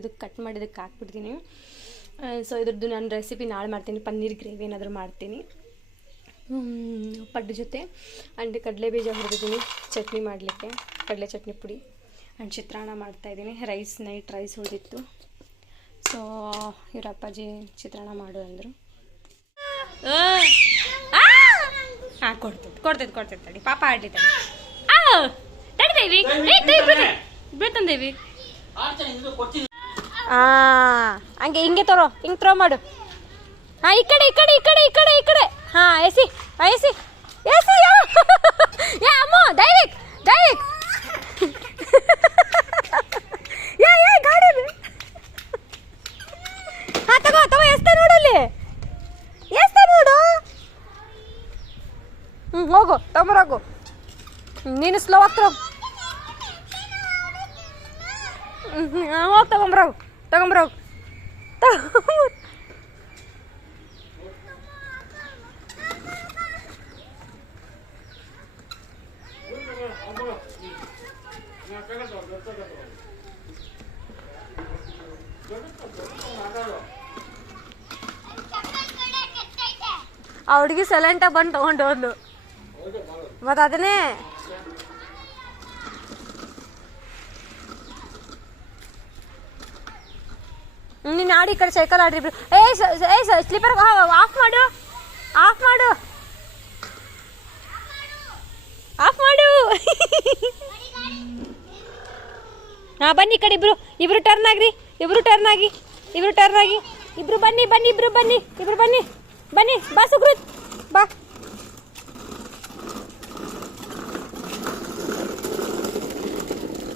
ಇದಕ್ಕೆ ಕಟ್ ಮಾಡಿದ್ದಕ್ಕೆ ಹಾಕ್ಬಿಡ್ತೀನಿ. ಸೊ ಇದ್ರದ್ದು ನಾನು ರೆಸಿಪಿ ನಾಳೆ ಮಾಡ್ತೀನಿ. ಪನ್ನೀರ್ ಗ್ರೇವಿ ಏನಾದರೂ ಮಾಡ್ತೀನಿ. ಪಡ್ಡು ಜೊತೆ. ಆ್ಯಂಡ್ ಕಡಲೆ ಬೀಜ ಹುರಿದಿದ್ದೀನಿ. ಚಟ್ನಿ ಮಾಡಲಿಕ್ಕೆ. ಕಡಲೆ ಚಟ್ನಿ ಪುಡಿ. ಆ್ಯಂಡ್ ಚಿತ್ರಾನ್ನ ಮಾಡ್ತಾಯಿದ್ದೀನಿ ರೈಸ್ ನೈಟ್ ರೈಸ್ ಉಳಿದಿತ್ತು. ಸೊ ಇವ್ರ ಅಪ್ಪಾಜಿ ಚಿತ್ರಾನ್ನ ಮಾಡು ಅಂದರು. ಹಾಂ ಕೊಡ್ತೈತೆ ಕೊಡ್ತೈತೆ ಕೊಡ್ತೈತೆ ತಡಿ. ಪಾಪ ಆಡ್ಲಿದ್ದಾನೆ ತಡಿ ದೇವಿ. ಆ, ಹಂಗೆ ಹಿಂಗೆ ತರೋ, ಹಿಂಗೆ ತ್ರೋ ಮಾಡು. ಹಾ, ಈ ಕಡೆ ಈ ಕಡೆ ಈ ಕಡೆ ಈ ಕಡೆ ಈ ಕಡೆ. ಹಾ, ಎಸಿ ಎಸಿ ಎಸಿ, ಯಾ. ಅಮ್ಮ ದಯವಿಕ್ ದಯವಿಕ್ ಯಾ ಯಾ ಗಾಡಿ ಹಾ ತಗೋ ತಗೋ ಎಸ್ತ ನೋಡಲ್ಲಿ ಎಸ್ತ ನೋಡು ಹ್ಞೂ ಹೋಗು ತಗೊಂಬರೋಗು ನೀನು ಸ್ಲೋ ಆಗ್ತಿರೋ ಹ್ಞೂ ಹೋಗಿ ತಗೊಂಬರೋಗು ತಗೊಂಬರೋಗು ತಗೊಂಬ ಆ ಹುಡುಗಿ ಸೈಲೆಂಟಾಗಿ ಬಂದು ತಗೊಂಡು ಹೋದ್ಲು. ಮತ್ತು ಅದನ್ನೇ ನೀನು ಆಡಿ ಈ ಕಡೆ ಸೈಕಲ್ ಆಡ್ರಿ ಏ ಸ್ಲೀಪರ್ ಆಫ್ ಮಾಡು. ಆಫ್ ಮಾಡು. ಆಫ್ ಮಾಡು. ಹಾ, ಬನ್ನಿ ಈ ಕಡೆ ಇಬ್ರು. ಇಬ್ರು ಟರ್ನ್ ಆಗ್ರಿ. ಇಬ್ರು ಟರ್ನ್ ಆಗಿ. ಇಬ್ರು ಟರ್ನ್ ಆಗಿ. ಇಬ್ರು ಬನ್ನಿ ಬನ್ನಿ, ಇಬ್ರು ಬನ್ನಿ. ಇಬ್ರು ಬನ್ನಿ. ಬನ್ನಿ. ಬಾ, ಸುಕೃತ್. ಬಾ.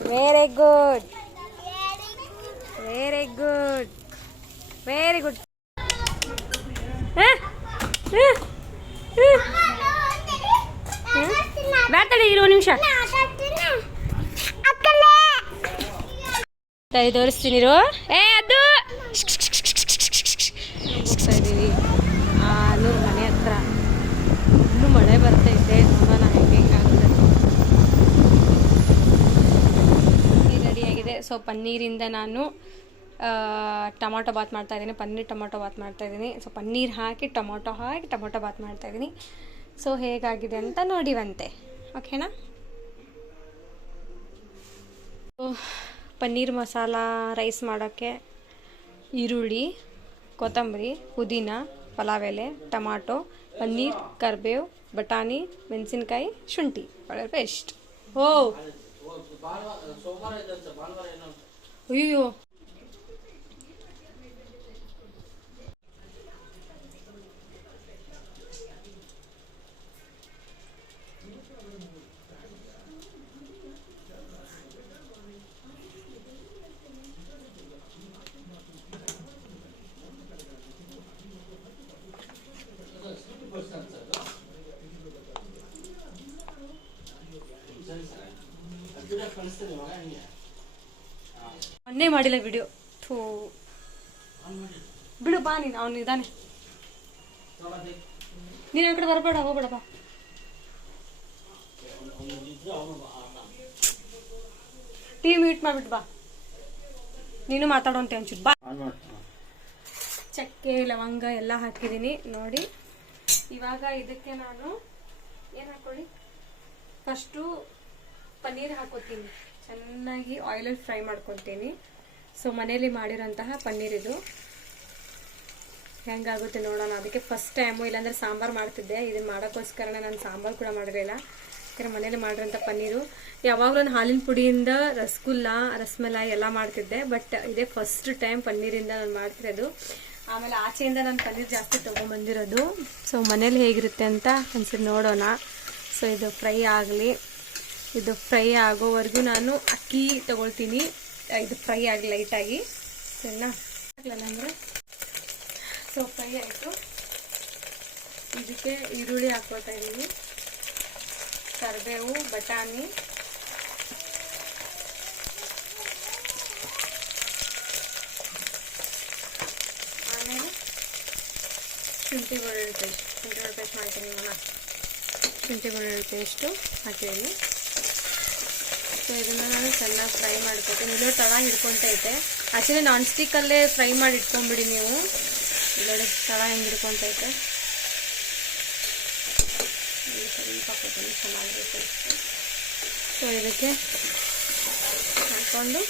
Very good very good very good ಬ್ಯಾತಡಿ ಇರೋ ನಿಮಿಷ ತೋರಿಸ್ತೀನಿ ಏ ಅದು ಹೋಗ್ತಾ ಇದ್ದೀವಿ ನೂರು ಮನೆ ಹತ್ರ ಇನ್ನೂ ಮಳೆ ಬರ್ತೈತೆ ನೋಡೋಣ ಹೆಂಗೆ ಹೆಂಗಾಗುತ್ತೆ ಪನ್ನೀರ್ ರೆಡಿಯಾಗಿದೆ ಸೊ ಪನ್ನೀರಿಂದ ನಾನು ಟೊಮೊಟೊ ಬಾತ್ ಮಾಡ್ತಾಯಿದ್ದೀನಿ ಪನ್ನೀರ್ ಟೊಮೊಟೊ ಬಾತ್ ಮಾಡ್ತಾಯಿದ್ದೀನಿ ಸೊ ಪನ್ನೀರ್ ಹಾಕಿ, ಟೊಮೊಟೊ ಹಾಕಿ, ಟೊಮೊಟೊ ಬಾತ್ ಮಾಡ್ತಾಯಿದ್ದೀನಿ ಸೊ ಹೇಗಾಗಿದೆ ಅಂತ ನೋಡಿವಂತೆ. ಓಕೆನಾ? ಪನ್ನೀರ್ ಮಸಾಲ ರೈಸ್ ಮಾಡೋಕ್ಕೆ ಈರುಳ್ಳಿ, ಕೊತ್ತಂಬರಿ, ಪುದೀನ, ಪಲಾವ್ ಎಲೆ, ಟೊಮಾಟೊ, ಪನ್ನೀರ್, ಕರ್ಬೇವು, ಬಟಾಣಿ, ಮೆಣಸಿನ್ಕಾಯಿ, ಶುಂಠಿ. ಒಳ್ಳೆ ಪೇಸ್ಟ್ ಓ ஐயோ ಮೊನ್ನೆ ಮಾಡಿಲ್ಲ ವಿಡಿಯೋ ಥೂ. ಬಿಡು, ಬಾ ನೀನು, ಅವನು ಇದ್ದಾನೆ. ನೀನು ಆ ಕಡೆ ಬರಬೇಡ, ಹೋಗ್ಬೇಡ, ಬಾ. ಟಿ ಮೀಟ್ ಮಾಡ್ಬಿಟ್ಟು ಬಾ. ನೀನು ಮಾತಾಡೋಂತೆ ಒಂಚೂರು. ಬಾ. ಚಕ್ಕೆ, ಲವಂಗ ಎಲ್ಲ ಹಾಕಿದ್ದೀನಿ. ನೋಡಿ, ಇವಾಗ ಇದಕ್ಕೆ ನಾನು ಏನು ಹಾಕೊಳ್ಳಿ? ಫಸ್ಟು ಪನ್ನೀರ್ ಹಾಕೋತೀನಿ. ಚೆನ್ನಾಗಿ ಆಯಿಲಲ್ಲಿ ಫ್ರೈ ಮಾಡ್ಕೊತೀನಿ. ಸೊ ಮನೇಲಿ ಮಾಡಿರೋಂತಹ ಪನ್ನೀರ್ ಇದು. ಹೆಂಗಾಗುತ್ತೆ ನೋಡೋಣ. ಅದಕ್ಕೆ ಫಸ್ಟ್ ಟೈಮು ಇಲ್ಲಾಂದರೆ ಸಾಂಬಾರು ಮಾಡ್ತಿದ್ದೆ. ಇದನ್ನು ಮಾಡೋಕ್ಕೋಸ್ಕರ ನಾನು ಸಾಂಬಾರು ಕೂಡ ಮಾಡಿರಲಿಲ್ಲ ಯಾಕಂದರೆ ಮನೇಲಿ ಮಾಡಿರೋಂಥ ಪನ್ನೀರು. ಯಾವಾಗಲೂ ನಾನು ಹಾಲಿನ ಪುಡಿಯಿಂದ ರಸಗುಲ್ಲ, ರಸಮಲಾಯಿ ಎಲ್ಲ ಮಾಡ್ತಿದ್ದೆ. ಬಟ್ ಇದೇ ಫಸ್ಟ್ ಟೈಮ್ ಪನ್ನೀರಿಂದ ನಾನು ಮಾಡ್ತಿರೋದು. ಆಮೇಲೆ ಆಚೆಯಿಂದ ನಾನು ಪನ್ನೀರ್ ಜಾಸ್ತಿ ತೊಗೊಂಬಂದಿರೋದು. ಸೊ ಮನೇಲಿ ಹೇಗಿರುತ್ತೆ ಅಂತ ಒಂದ್ಸರಿ ನೋಡೋಣ. ಸೊ ಇದು ಫ್ರೈ ಆಗಲಿ. ಇದು ಫ್ರೈ ಆಗೋವರೆಗೂ ನಾನು ಅಕ್ಕಿ ತಗೊಳ್ತೀನಿ. ಇದು ಫ್ರೈ ಆಗಿ ಲೈಟಾಗಿ ಸರಿನಾ? ಅಂದರೆ? ಸೊ ಫ್ರೈ ಆಯಿತು. ಇದಕ್ಕೆ ಈರುಳ್ಳಿ ಹಾಕ್ಕೊಳ್ತಾ ಇದ್ದೀನಿ. ಕರಿಬೇವು, ಬಟಾಣಿ. ಆಮೇಲೆ ಶುಂಠಿ ಬೆಳ್ಳುಳ್ಳಿ ಪೇಸ್ಟ್ ಶುಂಠಿ ಬೆಳ್ಳುಳ್ಳಿ ಪೇಸ್ಟ್ ಮಾಡ್ತೀನಿ ಶುಂಠಿ ಬೆಳ್ಳುಳ್ಳಿ ಪೇಸ್ಟು ಹಾಕಿದ್ದೀನಿ ಸೊ ಇದನ್ನು ನಾನು ಚೆನ್ನಾಗಿ ಫ್ರೈ ಮಾಡ್ಕೊತೀನಿ. ಇಲ್ಲೋ ತಳ ಹಿಡ್ಕೊತೈತೆ ಆ್ಯಕ್ಚುಲಿ ನಾನ್ ಸ್ಟಿಕ್ಕಲ್ಲೇ ಫ್ರೈ ಮಾಡಿ ಇಟ್ಕೊಂಬಿಡಿ ನೀವು. ನೋಡಿ ತಳ ಹೆಂಗೆ ಹಿಡ್ಕೊತೈತೆ ಸ್ವಲ್ಪ ಕೊತ್ತಂಬರಿ ಚೆನ್ನಾಗಿರುತ್ತೆ ಸೊ ಇದಕ್ಕೆ ಹಾಕ್ಕೊಂಡು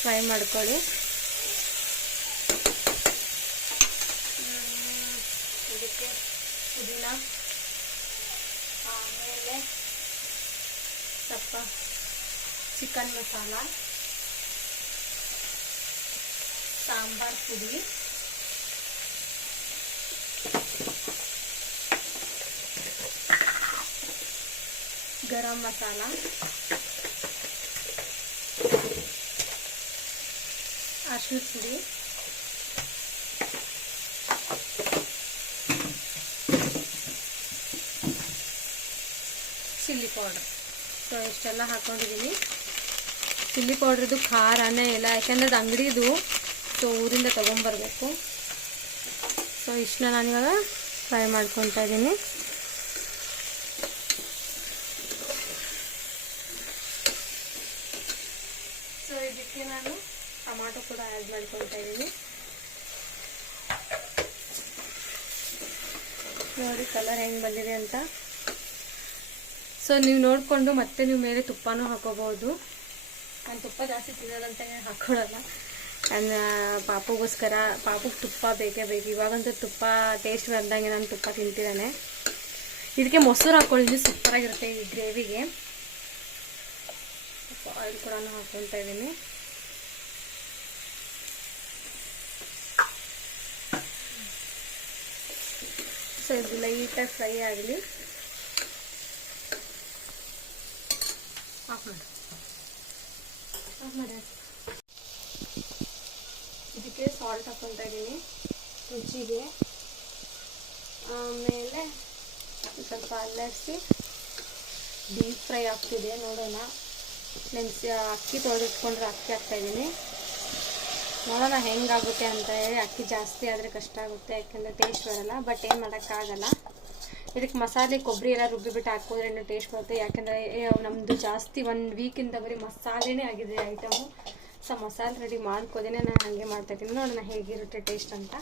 ಫ್ರೈ ಮಾಡ್ಕೊಳ್ಳಿ ಹ್ಮ್, ಇದಕ್ಕೆ ಪುದೀನ ಆಮೇಲೆ ಸ್ವಲ್ಪ ಚಿಕನ್ ಮಸಾಲ ಸಾಂಬಾರ್ ಪುಡಿ ಗರಂ ಮಸಾಲ ಅರ್ಶಿನ ಪುಡಿ ಚಿಲ್ಲಿ ಪೌಡರ್. ಸೊ ಇಷ್ಟೆಲ್ಲ ಹಾಕೊಂಡಿದ್ದೀನಿ. ಚಿಲ್ಲಿ ಪೌಡ್ರದ್ದು ಖಾರನೇ ಇಲ್ಲ ಯಾಕೆಂದ್ರೆ ಅದು ಅಂಗಡಿದು ಸೊ ಊರಿಂದ ತೊಗೊಂಬರ್ಬೇಕು. ಸೊ ಇಷ್ಟನ್ನ ನಾನಿವಾಗ ಫ್ರೈ ಮಾಡ್ಕೊತಾ ಇದ್ದೀನಿ. ಸೊ ಇದಕ್ಕೆ ನಾನು ಟೊಮಾಟೊ ಕೂಡ ಆ್ಯಡ್ ಮಾಡ್ಕೊತಾ ಇದ್ದೀನಿ. ನೋಡಿ ಕಲರ್ ಹೆಂಗೆ ಬಂದಿದೆ ಅಂತ. ಸೊ ನೀವು ನೋಡಿಕೊಂಡು ಮತ್ತೆ ನೀವು ಮೇಲೆ ತುಪ್ಪನೂ ಹಾಕೋಬಹುದು. ನಾನು ತುಪ್ಪ ಜಾಸ್ತಿ ತಿನ್ನೋದಂತ ಅಂತ ಹಾಕ್ಕೊಳ್ಳಲ್ಲ ನನ್ನ ಪಾಪುಗೋಸ್ಕರ ಪಾಪುಗೆ ತುಪ್ಪ ಬೇಕೇ ಬೇಕು. ಇವಾಗಂತೂ ತುಪ್ಪ ಟೇಸ್ಟ್ ಬಂದಂಗೆ ನಾನು ತುಪ್ಪ ತಿಂತಿದ್ದಾನೆ. ಇದಕ್ಕೆ ಮೊಸರು ಹಾಕ್ಕೊಂಡಿದ್ದೀನಿ ಸೂಪರಾಗಿರುತ್ತೆ ಈ ಗ್ರೇವಿಗೆ. ಆಯಿಲ್ ಕೂಡ ಹಾಕ್ಕೊತಾ ಇದ್ದೀನಿ. ಸೊ, ಇದು ಲೈಟಾಗಿ ಫ್ರೈ ಆಗಲಿ. ಹಾಕೊಂಡು ಇದಕ್ಕೆ ಸಾಲ್ಟ್ ಹಾಕೊಂಡಿದ್ದೀನಿ ಇದ್ದೀನಿ. ರುಚಿಗೆ ಆಮೇಲೆ ಸ್ವಲ್ಪ ಅಲ್ಲರಿಸಿ ಡೀಪ್ ಫ್ರೈ ಆಗ್ತಿದೆ, ನೋಡೋಣ. ನೆನೆಸಿ ಅಕ್ಕಿ ತೊಳೆದಿಟ್ಕೊಂಡ್ರೆ ಅಕ್ಕಿ ಹಾಕ್ತಾ ಇದ್ದೀನಿ. ನೋಡೋಣ ಹೆಂಗಾಗುತ್ತೆ ಅಂತ ಹೇಳಿ, ಅಕ್ಕಿ ಜಾಸ್ತಿ ಆದರೆ ಕಷ್ಟ ಆಗುತ್ತೆ, ಯಾಕೆಂದರೆ ಟೇಸ್ಟ್ ಬರಲ್ಲ ಬಟ್ ಏನು ಮಾಡೋಕ್ಕಾಗಲ್ಲ. ಇದಕ್ಕೆ ಮಸಾಲೆ, ಕೊಬ್ಬರಿ ಎಲ್ಲ ರುಬ್ಬಿಬಿಟ್ಟು ಹಾಕೋದ್ರೆ ಇನ್ನೂ ಟೇಸ್ಟ್ ಬರುತ್ತೆ. ಯಾಕೆಂದರೆ ನಮ್ಮದು ಜಾಸ್ತಿ ಒಂದು ವೀಕಿಂದ ಬರೀ ಮಸಾಲೆನೇ ಆಗಿದೆ ಐಟಮು ಸೊ ಮಸಾಲೆ ರೆಡಿ ಮಾಡ್ಕೋದೇನೆ ನಾನು ಹಾಗೆ ಮಾಡ್ತಾಯಿದ್ದೀನಿ ನೋಡೋಣ ಹೇಗಿರುತ್ತೆ ಟೇಸ್ಟ್ ಅಂತ.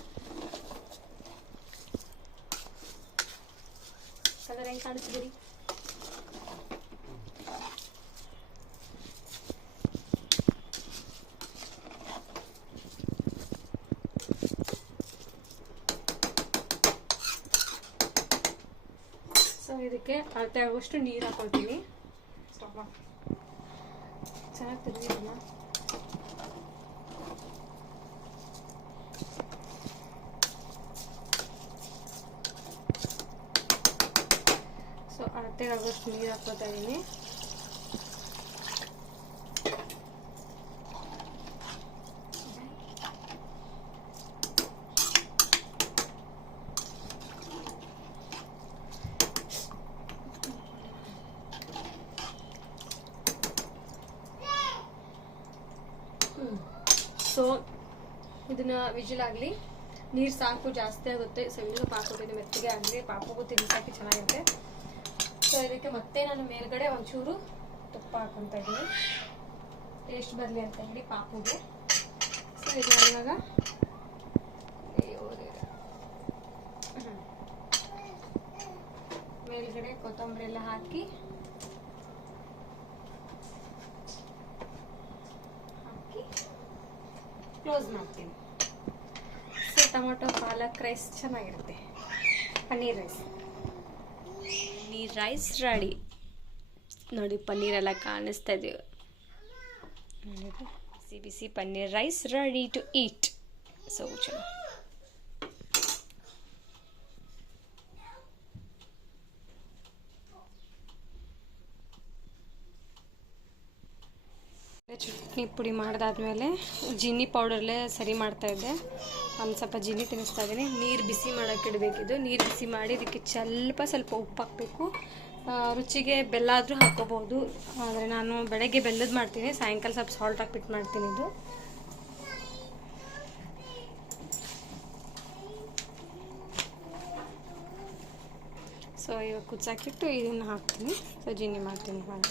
ಕಲರ್ ಹೆಂಗೆ ಕಾಣಿಸ್ತೀರಿ ಸೊ ಅರ್ಧ ಆಗುವಷ್ಟು ನೀರು ಹಾಕೊಳ್ತೀನಿ ಸ್ಟಾಪ್ ಚೆನ್ನಾಗಿ ತಿರುಗಿದಲ್ಲ ಸೊ ಅಳತೆಗೆ ಆಗುವಷ್ಟು ನೀರು ಹಾಕೋತಾ ಇದ್ದೀನಿ ಸೊ ಇದನ್ನ ವಿಜಿಲ್ ಆಗಲಿ ನೀರು ಸಾಕು ಜಾಸ್ತಿ ಆಗುತ್ತೆ. ಸೊ ಇನ್ನೂ ಪಾಕೋತೀನಿ ಮೆತ್ತಗೆ ಆಗಲಿ ಪಾಪಗೂ ತಿನ್ಸಕ್ಕೆ ಚೆನ್ನಾಗಿರುತ್ತೆ. ಸೊ ಇದಕ್ಕೆ ಮತ್ತೆ ನಾನು ಮೇಲ್ಗಡೆ ಒಂಚೂರು ತುಪ್ಪ ಹಾಕೊಂತ ಇದ್ದೀನಿ. ಟೇಸ್ಟ್ ಬರಲಿ ಅಂತ ಹೇಳಿ ಪಾಪುಗೆ. ಸೊ ಇದು ಇವಾಗ. ಮೇಲ್ಗಡೆ ಕೊತ್ತಂಬರಿ ಎಲ್ಲ ಹಾಕಿ. ಹಾಕಿ. ಕ್ಲೋಸ್ ಮಾಡ್ತೀನಿ. ಟೊಮೊಟೊ ಪಾಲಕ್ ರೈಸ್ ಚೆನ್ನಾಗಿರುತ್ತೆ. Paneer rice. Paneer rice ready. ನೋಡಿ ಪನ್ನೀರೆಲ್ಲ ಕಾಣಿಸ್ತಾ ಇದೀವಿ ಬಿಸಿ ಬಿಸಿ paneer rice ready to eat. So ಚಲೋ. ಚಟ್ನಿ ಪುಡಿ ಮಾಡಿದಾದ್ಮೇಲೆ ಜೀನಿ ಪೌಡರ್ಲೇ ಸರಿ ಮಾಡ್ತಾ ಇದ್ದೆ. ಒಂದು ಸ್ವಲ್ಪ ಜೀನಿ ತಿನ್ನಿಸ್ತಾ ಇದ್ದೀನಿ. ನೀರು ಬಿಸಿ ಮಾಡೋಕ್ಕೆ ಇಡಬೇಕಿದ್ದು ನೀರು ಬಿಸಿ ಮಾಡಿ ಇದಕ್ಕೆ ಸ್ವಲ್ಪ ಸ್ವಲ್ಪ ಉಪ್ಪು ಹಾಕಬೇಕು. ರುಚಿಗೆ ಬೆಲ್ಲ ಆದರೂ ಹಾಕೋಬೋದು. ಆದರೆ ನಾನು ಬೆಳಗ್ಗೆ ಬೆಲ್ಲದ ಮಾಡ್ತೀನಿ. ಸಾಯಂಕಾಲ ಸ್ವಲ್ಪ ಸಾಲ್ಟ್ ಹಾಕ್ಬಿಟ್ಟು ಮಾಡ್ತೀನಿ ಇದು. ಸೊ ಇವಾಗ ಕುಚ್ಚಾಕಿಟ್ಟು ಇದನ್ನು ಹಾಕ್ತೀನಿ. ಸೊ ಜೀನಿ ಮಾಡ್ತೀನಿ. ಮಾಡಿ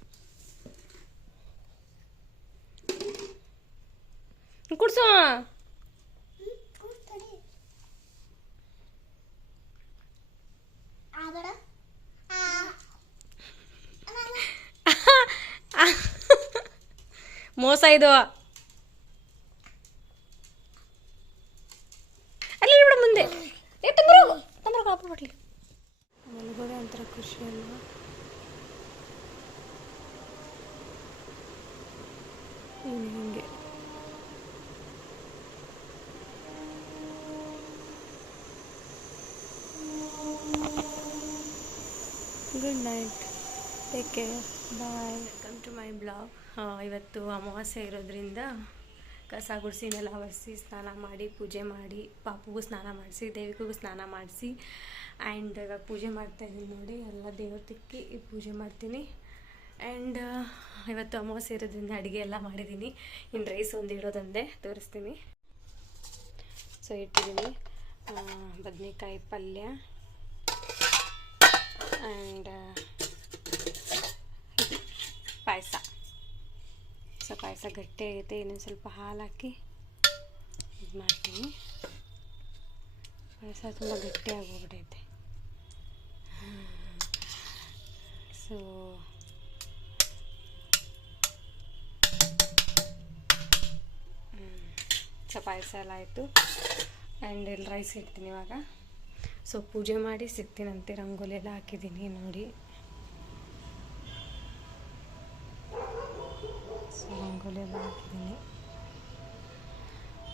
ಇದು ಅಲ್ಲಿ ಬಿಡು ಮುಂದೆ ಏ ತಂದ್ರ ತಂದ್ರ ಕಾಪ ಬಿಡ್ಲಿ ಮಲಗೋದೆ ಒಂಥರ ಖುಷಿ ಅಲ್ವಾ ಇವ್ನು ಹಿಂಗೆ good night take care bye welcome to my blog ಇವತ್ತು ಅಮಾವಾಸ್ಯೆ ಇರೋದ್ರಿಂದ ಕಸ ಗುಡಿಸಿನೆಲ್ಲ ನೆಲ ಒರೆಸಿ ಸ್ನಾನ ಮಾಡಿ, ಪೂಜೆ ಮಾಡಿ, ಪಾಪುಗೂ ಸ್ನಾನ ಮಾಡಿಸಿ, ದೇವಿಗೂ ಸ್ನಾನ ಮಾಡಿಸಿ ಆ್ಯಂಡ್ ಇವಾಗ ಪೂಜೆ ಮಾಡ್ತಾ ಇದ್ದೀನಿ ನೋಡಿ, ಎಲ್ಲ ದೇವ್ರ ತಿಕ್ಕಿ ಪೂಜೆ ಮಾಡ್ತೀನಿ. ಆ್ಯಂಡ್ ಇವತ್ತು ಅಮಾವಾಸ್ಯೆ ಇರೋದ್ರಿಂದ ಅಡುಗೆ ಎಲ್ಲ ಮಾಡಿದ್ದೀನಿ ಇನ್ನು ರೈಸ್ ಒಂದು ಇಡೋದಂದೆ ತೋರಿಸ್ತೀನಿ. ಸೊ ಇಟ್ಟಿದ್ದೀನಿ ಬದನೆಕಾಯಿ ಪಲ್ಯ. And payasa. ಸೊ, ಪಾಯಸ ಗಟ್ಟಿಯಾಗೈತೆ ಇನ್ನೊಂದು ಸ್ವಲ್ಪ ಹಾಲು ಹಾಕಿ ಇದು ಮಾಡ್ತೀನಿ. ಪಾಯಸ ತುಂಬ ಗಟ್ಟಿ ಆಗೋಗ್ಬಿಟ್ಟೈತೆ ಸೊ ಸೊ, ಪಾಯಸ ಎಲ್ಲ ಆಯಿತು. ಆ್ಯಂಡ್ ಇಲ್ಲಿ ರೈಸ್ ಇಡ್ತೀನಿ ಇವಾಗ. ಸೊ, ಪೂಜೆ ಮಾಡಿ ಸಿಗ್ತೀನಂತೆ ರಂಗೋಲಿ ಎಲ್ಲ ಹಾಕಿದ್ದೀನಿ ನೋಡಿ. ಎಲ್ಲ ಹಾಕಿದ್ದೀನಿ.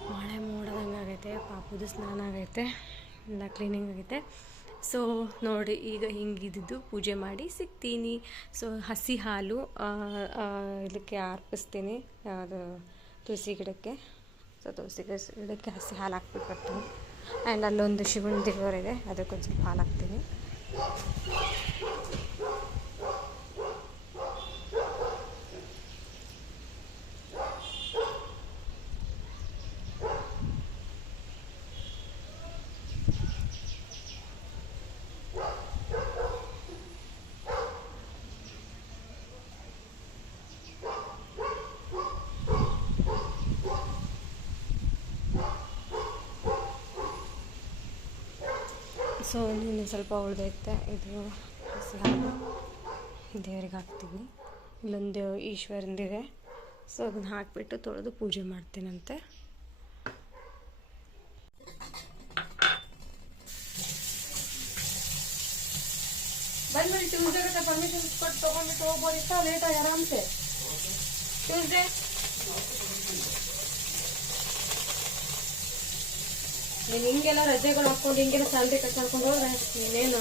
ಮಳೆ ಮೂಡದಂಗೆ ಆಗೈತೆ ಪಾಪುದು ಸ್ನಾನ ಆಗೈತೆ, ಎಲ್ಲ ಕ್ಲೀನಿಂಗ್ ಆಗೈತೆ. ಸೊ ನೋಡಿ, ಈಗ ಹಿಂಗಿದ್ದು ಪೂಜೆ ಮಾಡಿ ಸಿಗ್ತೀನಿ. ಸೊ ಹಸಿ ಹಾಲು ಇದಕ್ಕೆ ಅರ್ಪಿಸ್ತೀನಿ ಅದು ತುಳಸಿ ಗಿಡಕ್ಕೆ. ಸೊ ತುಳಸಿ ಗಿಡ- ಗಿಡಕ್ಕೆ ಹಸಿ ಹಾಲು ಹಾಕ್ಬಿಟ್ಟು ಬರ್ತೀನಿ. ಆ್ಯಂಡ್ ಅಲ್ಲೊಂದು ಶಿವನ ದೇವರಿದೆ ಅದಕ್ಕೊಂದು ಸ್ವಲ್ಪ ಹಾಲು ಹಾಕ್ತೀನಿ. ಸೊ ಇನ್ನೊಂದು ಸ್ವಲ್ಪ ಉಳಿದೈತೆ ಇದು ಹಸಿ ಹಾಲು ದೇವ್ರಿಗೆ ಹಾಕ್ತೀನಿ ಇಲ್ಲೊಂದು ಈಶ್ವರಂದಿದೆ ಸೊ ಅದನ್ನ ಹಾಕಿಬಿಟ್ಟು ತೊಳೆದು ಪೂಜೆ ಮಾಡ್ತೀನಂತೆ. ಬಂದ್ಬಿಡಿ ಟ್ಯೂಸ್ಡೇಗೆ ಪರ್ಮಿಷನ್ ಕೊಟ್ಟು ತೊಗೊಂಡ್ಬಿಟ್ಟು ಹೋಗ್ಬೋದಿತ್ತ? ಲೇಟಾಗಿ ಆರಾಮ್ಸೆ? ಟ್ಯೂಸ್ಡೇ ನೀನು ಹಿಂಗೆಲ್ಲ ರಜೆಗಳು ಹಾಕೊಂಡು ಹಿಂಗೆಲ್ಲ ಸ್ಯಾಲ್ರಿ ಕಟ್ ಮಾಡ್ಕೊಂಡು ಹೋದ್ರೆ ನೀನೇನು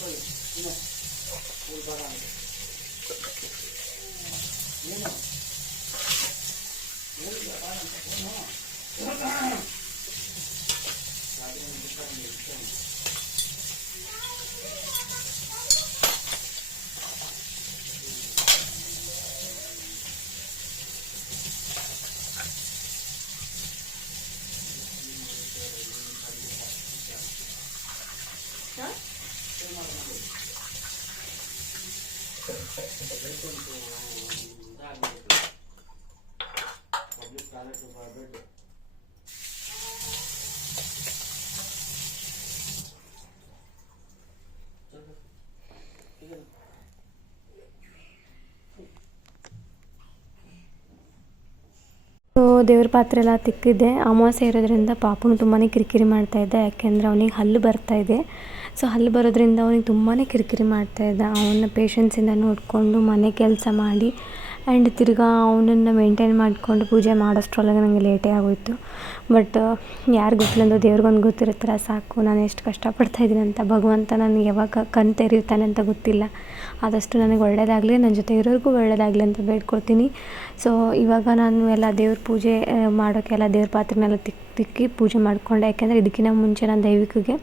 Şöyle, yine kurbağa. Yine. ದೇವ್ರ ಪಾತ್ರೆ ಎಲ್ಲ ತಿಕ್ಕಿದ್ದೆ. ಅಮಾವಾಸ್ಯೆ ಇರೋದ್ರಿಂದ ಪಾಪನು ತುಂಬಾ ಕಿರಿಕಿರಿ ಮಾಡ್ತಾ ಇದ್ದ. ಯಾಕೆಂದರೆ ಅವನಿಗೆ ಹಲ್ಲು ಬರ್ತಾ ಇದೆ. ಸೊ ಹಲ್ಲು ಬರೋದ್ರಿಂದ ಅವನಿಗೆ ತುಂಬಾ ಕಿರಿಕಿರಿ ಮಾಡ್ತಾ ಇದ್ದ. ಅವನ್ನ ಪೇಷನ್ಸಿಂದ ನೋಡಿಕೊಂಡು ಮನೆ ಕೆಲಸ ಮಾಡಿ ಆ್ಯಂಡ್ ತಿರ್ಗಾ ಅವನನ್ನು ಮೇಂಟೈನ್ ಮಾಡಿಕೊಂಡು ಪೂಜೆ ಮಾಡೋಷ್ಟ್ರೊಳಗೆ ನನಗೆ ಲೇಟೇ ಆಗೋಯಿತು. ಬಟ್ ಯಾರು ಗೊತ್ತಿಲ್ಲ ಅಂದರೂ ದೇವ್ರಿಗೊಂದು ಗೊತ್ತಿರುತ್ತಲ್ಲ ಸಾಕು. ನಾನು ಎಷ್ಟು ಕಷ್ಟಪಡ್ತಾ ಇದ್ದೀನಿ ಅಂತ. ಭಗವಂತ ನನಗೆ ಯಾವಾಗ ಕಣ್ ತೆರೆಯುತ್ತಾನೆ ಅಂತ ಗೊತ್ತಿಲ್ಲ. ಆದಷ್ಟು ನನಗೆ ಒಳ್ಳೆಯದಾಗಲಿ ನನ್ನ ಜೊತೆ ಇರೋರಿಗೂ ಒಳ್ಳೆಯದಾಗಲಿ ಅಂತ ಬೇಡ್ಕೊಳ್ತೀನಿ. ಸೊ ಇವಾಗ ನಾನು ಎಲ್ಲ ದೇವ್ರ ಪೂಜೆ ಮಾಡೋಕ್ಕೆಲ್ಲ ದೇವ್ರ ಪಾತ್ರೆನೆಲ್ಲ ತಿಕ್ಕಿ ತಿಕ್ಕಿ ಪೂಜೆ ಮಾಡಿಕೊಂಡೆ. ಯಾಕೆಂದರೆ ಇದಕ್ಕಿಂತ ಮುಂಚೆ ನಾನು ದೈವಿಕಿಗೆ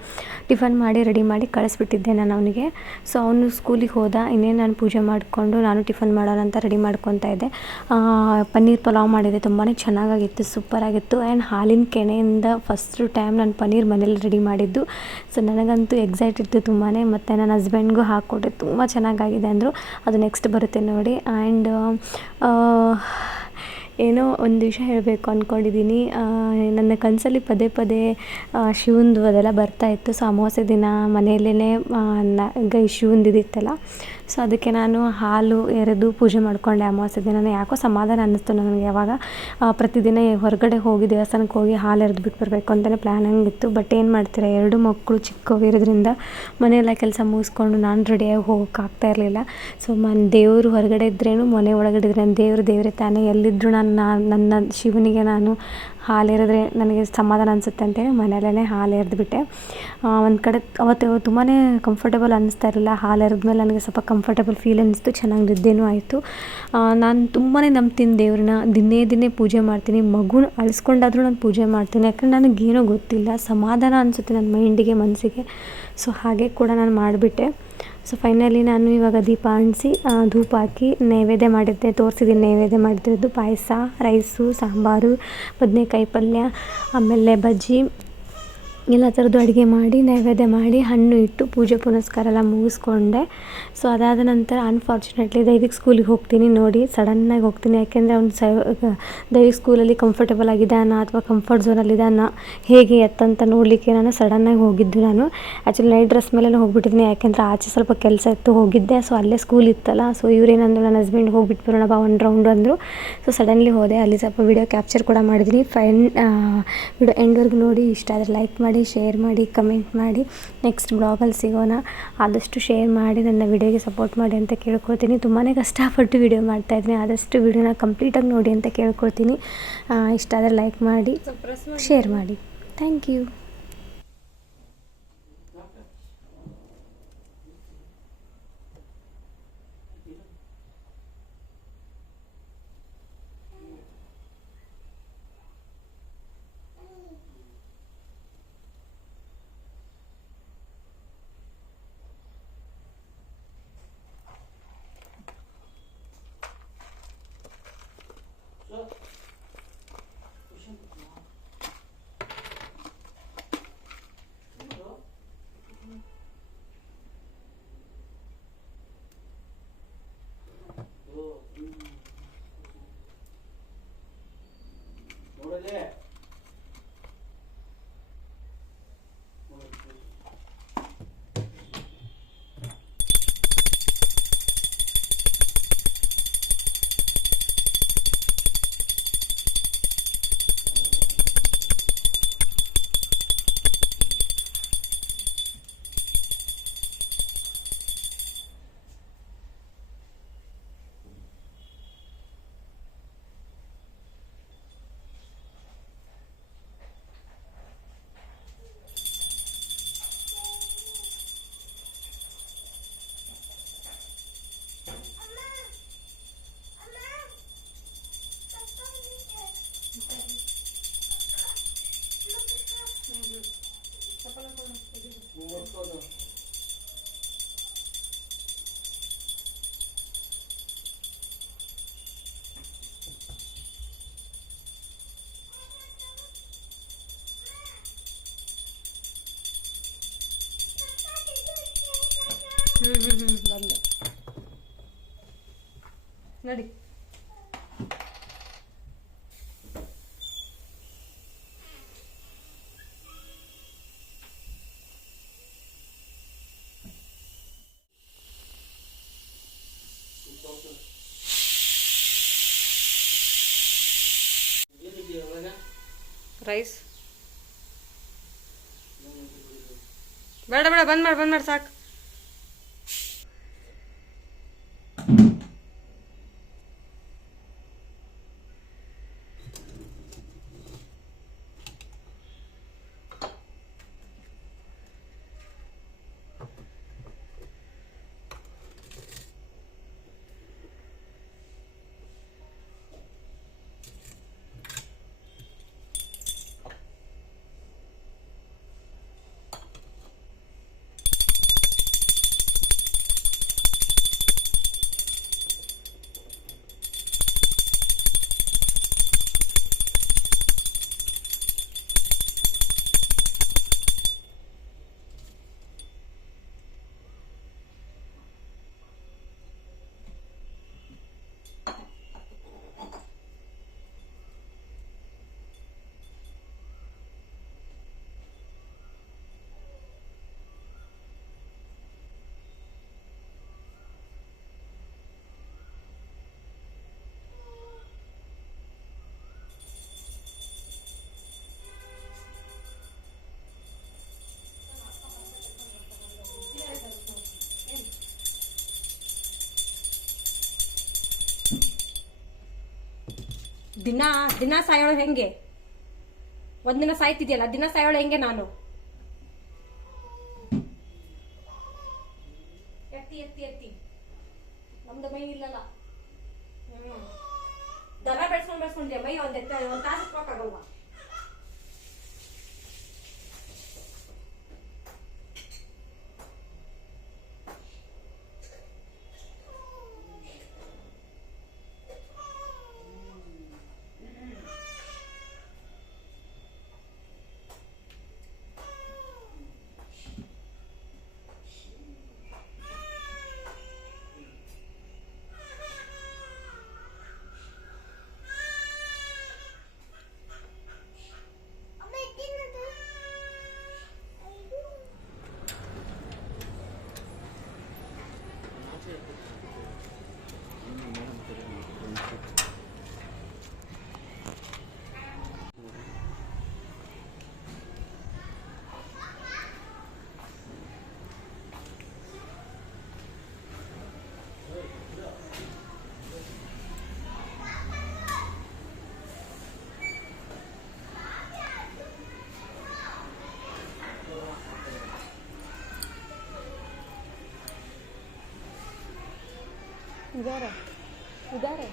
ಟಿಫನ್ ಮಾಡಿ, ರೆಡಿ ಮಾಡಿ ಕಳಿಸ್ಬಿಟ್ಟಿದ್ದೆ ನಾನು ಅವನಿಗೆ. ಸೊ ಅವನು ಸ್ಕೂಲಿಗೆ ಹೋದ, ಇನ್ನೇನು ನಾನು ಪೂಜೆ ಮಾಡಿಕೊಂಡು ನಾನು ಟಿಫನ್ ಮಾಡೋಣ ಅಂತ ರೆಡಿ ಮಾಡ್ಕೊತಾ ಇದ್ದೆ. ಪನ್ನೀರ್ ಪಲಾವ್ ಮಾಡಿದೆ ತುಂಬಾ ಚೆನ್ನಾಗಾಗಿತ್ತು ಸೂಪರಾಗಿತ್ತು ಆ್ಯಂಡ್ ಹಾಲಿನ ಕೆಣೆಯಿಂದ ಫಸ್ಟ್ ಟೈಮ್ ನಾನು ಪನ್ನೀರ್ ಮನೇಲಿ ರೆಡಿ ಮಾಡಿದ್ದು. ಸೊ ನನಗಂತೂ ಎಕ್ಸೈಟ್ ಇತ್ತು ತುಂಬಾ ಮತ್ತು ನನ್ನ ಹಸ್ಬೆಂಡ್ಗೂ ಹಾಕ್ಕೊಟ್ಟೆ, ತುಂಬ ಚೆನ್ನಾಗಾಗಿದೆ ಅಂದರು. ಅದು ನೆಕ್ಸ್ಟ್ ಬರುತ್ತೆ ನೋಡಿ. ಆ್ಯಂಡ್ ಏನೋ ಒಂದು ವಿಷಯ ಹೇಳಬೇಕು ಅಂದ್ಕೊಂಡಿದ್ದೀನಿ ನನ್ನ ಕನಸಲ್ಲಿ ಪದೇ ಪದೇ ಶಿವಂದು ಅದೆಲ್ಲ ಬರ್ತಾ ಇತ್ತು. ಸೊ, ಅಮಾವಾಸ್ಯೆ ದಿನ ಮನೆಯಲ್ಲೇ ಗೈ ಶಿವಂದು ಇದಿತ್ತಲ್ಲ ಸೊ ಅದಕ್ಕೆ ನಾನು ಹಾಲು ಎರೆದು ಪೂಜೆ ಮಾಡಿಕೊಂಡೆ ಅಮಾವಾಸ್ಯೆ ದಿನ ಯಾಕೋ ಸಮಾಧಾನ ಅನ್ನಿಸ್ತು ನನಗೆ ಯಾವಾಗ ಪ್ರತಿದಿನ ಹೊರಗಡೆ ಹೋಗಿ ದೇವಸ್ಥಾನಕ್ಕೆ ಹೋಗಿ ಹಾಲು ಎರೆದು ಬಿಟ್ಟು ಬರಬೇಕು ಅಂತಲೇ ಪ್ಲ್ಯಾನ್ ಹಂಗಿತ್ತು. ಬಟ್ ಏನು ಮಾಡ್ತೀರಾ, ಎರಡು ಮಕ್ಕಳು ಚಿಕ್ಕವಿರೋದ್ರಿಂದ ಮನೆಯೆಲ್ಲ ಕೆಲಸ ಮುಗಿಸ್ಕೊಂಡು ನಾನು ರೆಡಿಯಾಗಿ ಹೋಗೋಕ್ಕಾಗ್ತಾ ಇರಲಿಲ್ಲ. ಸೊ ಮನ್, ದೇವರು ಹೊರಗಡೆ ಇದ್ರೇನು, ಮನೆ ಒಳಗಡೆ ಇದ್ರೆ ದೇವರು ದೇವರೇ ತಾನೇ. ಎಲ್ಲಿದ್ದರೂ ನಾನು ನಾನು ನನ್ನ ಶಿವನಿಗೆ ನಾನು ಹಾಲು ಎರೆದ್ರೆ ನನಗೆ ಸಮಾಧಾನ ಅನಿಸುತ್ತೆ ಅಂತೇಳಿ ಮನೆಯಲ್ಲೇ ಹಾಲು ಎರೆದ್ಬಿಟ್ಟೆ ಒಂದು ಕಡೆ ಅವತ್ತು ತುಂಬಾ ಕಂಫರ್ಟಬಲ್ ಅನ್ನಿಸ್ತಾ ಇರಲಿಲ್ಲ. ಹಾಲು ಎರೆದ್ಮೇಲೆ ನನಗೆ ಸ್ವಲ್ಪ ಕಂಫರ್ಟಬಲ್ ಫೀಲ್ ಅನ್ನಿಸ್ತು ಚೆನ್ನಾಗಿ ನಿದ್ದೆನೂ ಆಯಿತು. ನಾನು ತುಂಬಾ ನಂಬ್ತೀನಿ ದೇವ್ರನ್ನ. ದಿನೇ ದಿನೇ ಪೂಜೆ ಮಾಡ್ತೀನಿ. ಮಗುನ ಅಳಿಸ್ಕೊಂಡಾದ್ರೂ ನಾನು ಪೂಜೆ ಮಾಡ್ತೀನಿ. ಯಾಕಂದ್ರೆ ನನಗೇನೂ ಗೊತ್ತಿಲ್ಲ. ಸಮಾಧಾನ ಅನಿಸುತ್ತೆ ನನ್ನ ಮೈಂಡಿಗೆ ಮನಸ್ಸಿಗೆ ಸೊ ಹಾಗೆ ಕೂಡ ನಾನು ಮಾಡಿಬಿಟ್ಟೆ. ಸೊ ಫೈನಲಿ ನಾನು ಇವಾಗ ದೀಪ ಅಂಟಿಸಿ ಧೂಪ ಹಾಕಿ ನೈವೇದ್ಯ ಮಾಡಿದ್ದೆ ತೋರಿಸಿದ್ದೀನಿ ನೈವೇದ್ಯ ಮಾಡಿದ್ರದ್ದು ಪಾಯಸ, ರೈಸು, ಸಾಂಬಾರು, ಬದನೇಕಾಯಿ ಪಲ್ಯ, ಆಮೇಲೆ ಬಜ್ಜಿ. ಎಲ್ಲ ಥರದ್ದು ಅಡುಗೆ ಮಾಡಿ, ನೈವೇದ್ಯ ಮಾಡಿ, ಹಣ್ಣು ಇಟ್ಟು ಪೂಜೆ ಪುನಸ್ಕಾರ ಎಲ್ಲ ಮುಗಿಸ್ಕೊಂಡೆ. ಸೊ ಅದಾದ ನಂತರ ಅನ್ಫಾರ್ಚುನೇಟ್ಲಿ ದೈವಿಕ್ ಸ್ಕೂಲಿಗೆ ಹೋಗ್ತೀನಿ ನೋಡಿ ಸಡನ್ನಾಗಿ ಹೋಗ್ತೀನಿ. ಯಾಕೆಂದರೆ ಅವ್ನು ಸ ದೈವಿಕ್ ಸ್ಕೂಲಲ್ಲಿ ಕಂಫರ್ಟೇಬಲ್ ಆಗಿದ್ದಾನ ಅಥವಾ ಕಂಫರ್ಟ್ ಝೋನಲ್ಲಿದ್ದಾನ ಹೇಗೆ ಎತ್ತಂತ ನೋಡಲಿಕ್ಕೆ ನಾನು ಸಡನ್ನಾಗಿ ಹೋಗಿದ್ದು ನಾನು. ಆ್ಯಕ್ಚುಲಿ ನೈಟ್ ಡ್ರೆಸ್ ಮೇಲೆ ಹೋಗಿಬಿಟ್ಟಿದ್ದೀನಿ, ಯಾಕೆಂದರೆ ಆಚೆ ಸ್ವಲ್ಪ ಕೆಲಸ ಇತ್ತು, ಹೋಗಿದ್ದೆ. ಸೊ ಅಲ್ಲೇ ಸ್ಕೂಲ್ ಇತ್ತಲ್ಲ ಸೊ ಇವ್ರೇನಂದ್ರೆ, ನನ್ನ ಹಸ್ಬೆಂಡ್ ಹೋಗಿಬಿಟ್ಟು ಬರೋಣ ಬಾ ಒಂದು ರೌಂಡ್ ಅಂದರು. ಸೊ ಸಡನ್ಲಿ ಹೋದೆ. ಅಲ್ಲಿ ಸ್ವಲ್ಪ ವಿಡಿಯೋ ಕ್ಯಾಪ್ಚರ್ ಕೂಡ ಮಾಡಿದ್ದೀನಿ. ಫೈನ್ ವಿಡಿಯೋ ಎಂಡ್ವರೆಗೂ ನೋಡಿ, ಇಷ್ಟ ಆದರೆ ಲೈಕ್ ಮಾಡಿ. ಶೇರ್ ಮಾಡಿ ಕಮೆಂಟ್ ಮಾಡಿ. ನೆಕ್ಸ್ಟ್ ಬ್ಲಾಗಲ್ಲಿ ಸಿಗೋಣ. ಆದಷ್ಟು ಶೇರ್ ಮಾಡಿ ನನ್ನ ವಿಡಿಯೋಗೆ ಸಪೋರ್ಟ್ ಮಾಡಿ ಅಂತ ಕೇಳ್ಕೊಳ್ತೀನಿ. ತುಂಬಾ ಕಷ್ಟಪಟ್ಟು ವಿಡಿಯೋ ಮಾಡ್ತಾಯಿದ್ದೀನಿ ಆದಷ್ಟು ವಿಡಿಯೋನ ಕಂಪ್ಲೀಟಾಗಿ ನೋಡಿ ಅಂತ ಕೇಳ್ಕೊಳ್ತೀನಿ. ಇಷ್ಟಾದರೆ ಇಷ್ಟ ಆದರೆ ಲೈಕ್ ಮಾಡಿ ಮಾಡಿ. ಶೇರ್ ಮಾಡಿ. ಥ್ಯಾಂಕ್ ಯು で ಬಂದೆ ನಡಿ. ರೈಸ್ ಬೇಡ ಬೇಡ ಬಂದ್ ಮಾಡಿ ಬಂದ್ ಮಾಡಿ ಸಾಕು. ದಿನ ದಿನ ಸಾಯೋಳು ಹೆಂಗೆ? ಒಂದಿನ ಸಾಯ್ತಿದ್ಯಲ್ಲ ದಿನ ಸಾಯೋಳು ಹೆಂಗೆ ನಾನು? ಇದಾರೆ ಇದಾರೆ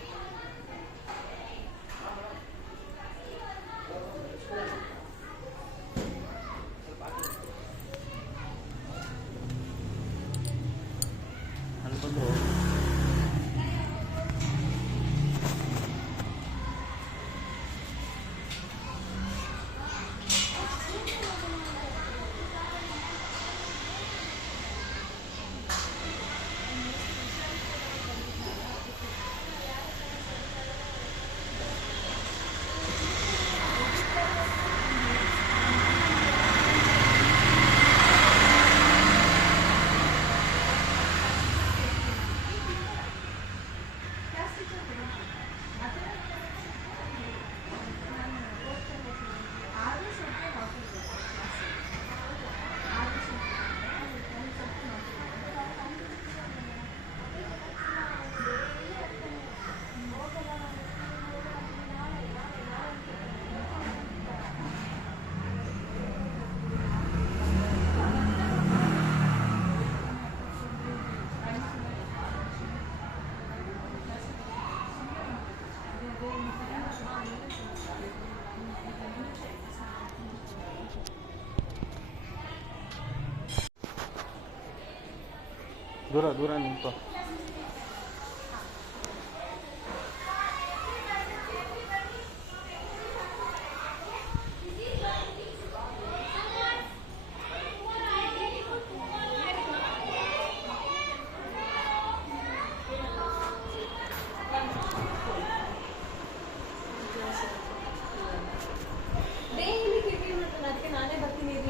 ದೂರ ದೂರ ನಿಂತು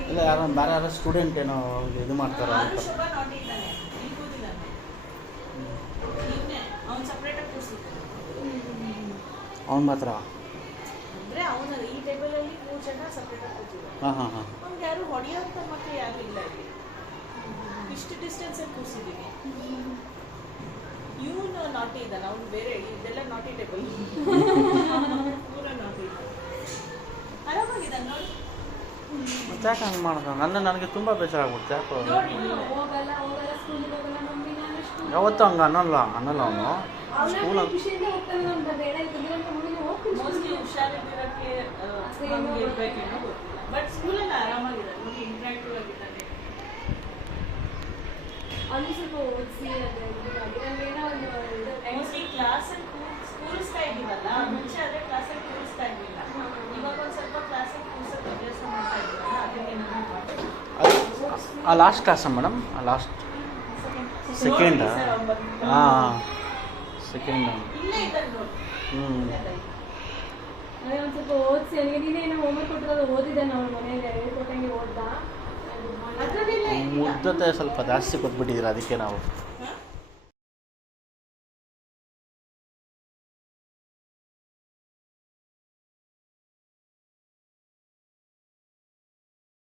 ಇಲ್ಲ ಯಾರೋ ಬೇರೆ ಯಾರೋ ಸ್ಟೂಡೆಂಟ್ ಏನೋ ಇದು ಮಾಡ್ತಾರ ಅಂತ. ಅವ್ನು ಮಾತ್ರ? ಅಂದ್ರೆ ಅವನ ಈ ಮೂರು ಜನ ಸಪ್ರೇಟಾಗಿ ಕೂತಿದ್ದಾರೆ. ಹಾಂ ಹಾಂ ಹಾಂ. ಯಾರು ಹೊಡೆಯೋಂಥ ಮಕ್ಕಳು ಯಾರು ಇಲ್ಲ. ಇಲ್ಲಿ ಇಷ್ಟು ಡಿಸ್ಟೆನ್ಸಲ್ಲಿ ಕೂರಿಸಿದ್ದೀನಿ ಇವನು ನಾಟಿ ಇದ್ದಾನೆ ಅವ್ನು ಬೇರೆ ಇದೆಲ್ಲ ನಾಟಿ ಟೇಬಲ್ ಪೂರ ನಾಟಿ ಇದ್ದಾನೆ ಆರಾಮಾಗಿದ್ದಾನೆ ನೋಡಿ. ಮತ್ತೆ ಯಾಕೆ ಹಂಗೆ ನನ್ನ ನನಗೆ ತುಂಬ ಬೇಜಾರಾಗ್ಬಿಡುತ್ತೆ ಯಾಕೋ ಯಾವತ್ತೂ ಹಂಗೆ ಅನ್ನಲ್ಲ ಅನ್ನಲ್ಲ ಅವನು. ಸ್ಕೂಲ್ ಬಟ್ ಸ್ಕೂಲಲ್ಲಿ ಇಂಟ್ರಾಕ್ಟಿವ್ ಸ್ವಲ್ಪ ಓದಿಸಿ ಅದೇ ಇದು ಏನೋ ಒಂದು ಇದು ಮೋಸ್ಟ್ಲಿ ಕ್ಲಾಸಲ್ಲಿ ಕೂರಿಸ್ತಾ ಇದ್ದೀವಲ್ಲ ಮುಂಚೆ ಆದರೆ ಕ್ಲಾಸಲ್ಲಿ ಕೂರಿಸ್ತಾ ಇರಲಿಲ್ಲ. ಇವಾಗ ಒಂದು ಸ್ವಲ್ಪ ಕ್ಲಾಸಲ್ಲಿ ಕೂರಿಸೋಕೆ ಅಭ್ಯಾಸ ಮಾಡ್ತಾ ಇದ್ದೀವಲ್ಲ ಅದಕ್ಕೆ ನಾನು ಆ ಲಾಸ್ಟ್ ಕ್ಲಾಸ ಮೇಡಮ್ ಆ ಲಾಸ್ಟ್ ಸೆಕೆಂಡ್ ಹಾಂ. ಸೆಕೆಂಡ್ ಹ್ಞೂ ಅದೇ ಒಂದು ಸ್ವಲ್ಪ ಓದಿಸಿ ನನಗೆ ನೀನೇ ಏನೋ ಹೋಮ್ವರ್ಕ್ ಕೊಟ್ಟಿರೋದು ಓದಿದ್ದಾನೆ ಅವ್ರ ಮನೆಯಲ್ಲಿ ಹೇಳ್ಕೊಟ್ಟಂಗೆ ಓದ್ದ. ಅದರಲ್ಲಿಲ್ಲ ಮುದ್ದತೆ ಸ್ವಲ್ಪ ಜಾಸ್ತಿ ಕೊಟ್ಬಿಟ್ಟಿದ್ದೀರ ಅದಕ್ಕೆ ನಾವು?